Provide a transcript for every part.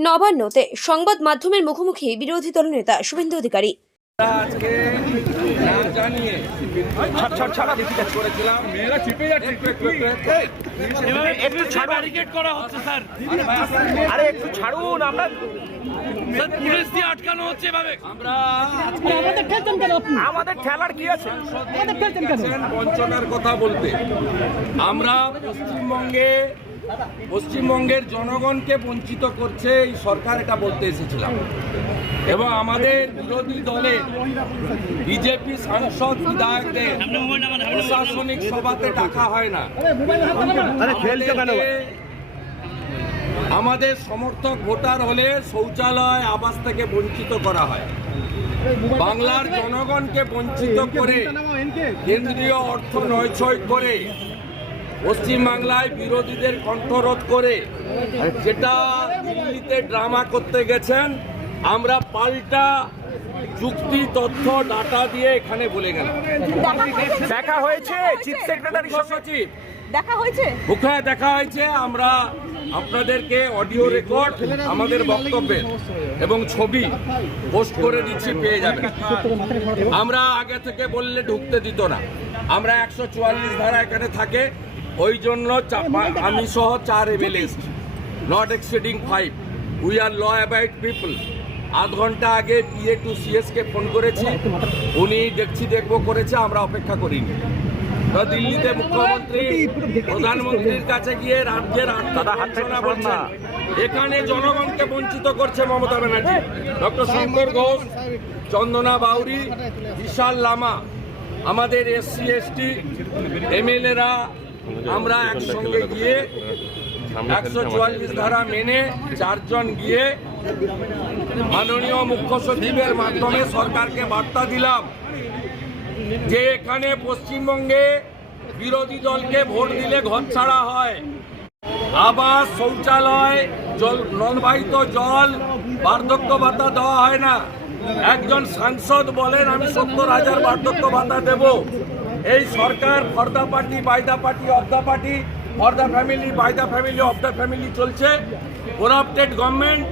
নবান্নতে সংবাদ মাধ্যমের মুখোমুখি বিরোধী দলনেতা শুভেন্দু অধিকারী। আজকে না জানিয়ে ছাড় ছাড় ছাড়া দেখি করেছিলাম মেয়েরা চিপে যাচ্ছে একটু একটু একটু এভাবে একটু ছাড় ব্যারিকেড করা হচ্ছে স্যার আরে ভাই, আসলে- আরে একটু ছাড়ুন আমরা পুলিশ দিয়ে আটকানো হচ্ছে এভাবে। আমরা আমাদের ঠেলছেন কেন আপনি? আমাদের ঠেলার কি আছে? আমাদের ঠেলছেন কেন? বঞ্চনার কথা বলতে। আমরা পশ্চিমবঙ্গে পশ্চিমবঙ্গের জনগণকে বঞ্চিত করছে এই সরকার এটা বলতে এসেছিলাম। এবং আমাদের বিরোধী দলে বিজেপি সাংসদ বিধায়কদের প্রশাসনিক সভাতে ডাকা হয় না। আমাদের সমর্থক ভোটার হলে শৌচালয় আবাস থেকে বঞ্চিত করা হয়। বাংলার জনগণকে বঞ্চিত করে কেন্দ্রীয় অর্থ নয়ছয় করে পশ্চিমবাংলায় বিরোধীদের কণ্ঠরোধ করে যেটা দিল্লিতে ড্রামা করতে গেছেন আমরা পাল্টা যুক্তি তথ্য ডাটা দিয়ে এখানে বলে গেলাম। দেখা হয়েছে? চিফ সেক্রেটারি সচিব। দেখা হয়েছে? মুখে দেখা হয়েছে আমরা আপনাদেরকে অডিও রেকর্ড আমাদের বক্তব্যের এবং ছবি পোস্ট করে দিচ্ছি পেয়ে যাবেন। আমরা আগে থেকে বললে ঢুকতে দিত না। আমরা একশো চুয়াল্লিশ ধারা এখানে থাকে। ওই জন্য আমি সহ চার MLAs not exceeding five we are law abiding people আধ ঘণ্টা আগে পিএ টু সিএসকে ফোন করেছি। উনি দেখছি দেখব করেছে আমরা অপেক্ষা করিনি। তো দিল্লিতে মুখ্যমন্ত্রী প্রধানমন্ত্রীর কাছে গিয়ে রাজ্যের আত্মদাহাত্মনা বলছেন এখানে জনগণকে বঞ্চিত করছে মমতা ব্যানার্জি। ডক্টর শঙ্কর ঘোষ চন্দনা বাউরি বিশাল লামা। আমাদের এসসি এসটি এমএলএরা আমরা একসঙ্গে গিয়ে একশো চুয়াল্লিশ ধারা মেনে চারজন গিয়ে মাননীয় মুখ্য সচিবের মাধ্যমে সরকারকে বার্তা দিলাম যে এখানে পশ্চিমবঙ্গে বিরোধী দলকে ভোট দিলে ঘর ছাড়া হয়। আবাস শৌচালয় জল নলবাহিত জল বার্ধক্য ভাতা দেওয়া হয় না। একজন সাংসদ বলেন আমি সত্তর হাজার বার্ধক্য ভাতা দেব। এই সরকার for the party by the party of the party for the family by the family of the family চলছে। করাপ্টেড গভর্নমেন্ট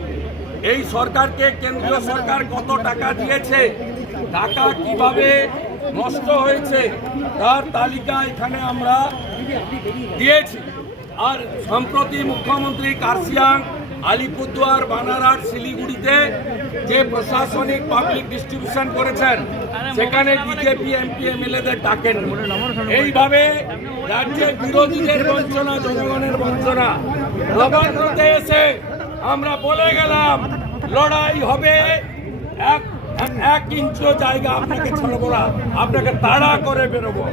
এই সরকারকে কেন্দ্রীয় সরকার কত টাকা দিয়েছে, টাকা কীভাবে নষ্ট হয়েছে, তার তালিকা এখানে আমরা দিয়েছি। আর সম্প্রতি মুখ্যমন্ত্রী কার্সিয়াং আলিপুরদুয়ার বানারহাট শিলিগুড়িতে যে প্রশাসনিক পাবলিক ডিস্ট্রিবিউশন করেছেন, সেখানে বিজেপি এমপি এমএলএদের ডাকেন এইভাবে রাজ্যের বিরোধীদের বঞ্চনা, জনগণের বঞ্চনা নবান্নতে এসে আমরা বলে গেলাম, লড়াই হবে, এক, এক- ইঞ্চিও জায়গা আপনাকে ছাড়বো না, আপনাকে তাড়া করে বেরোবো।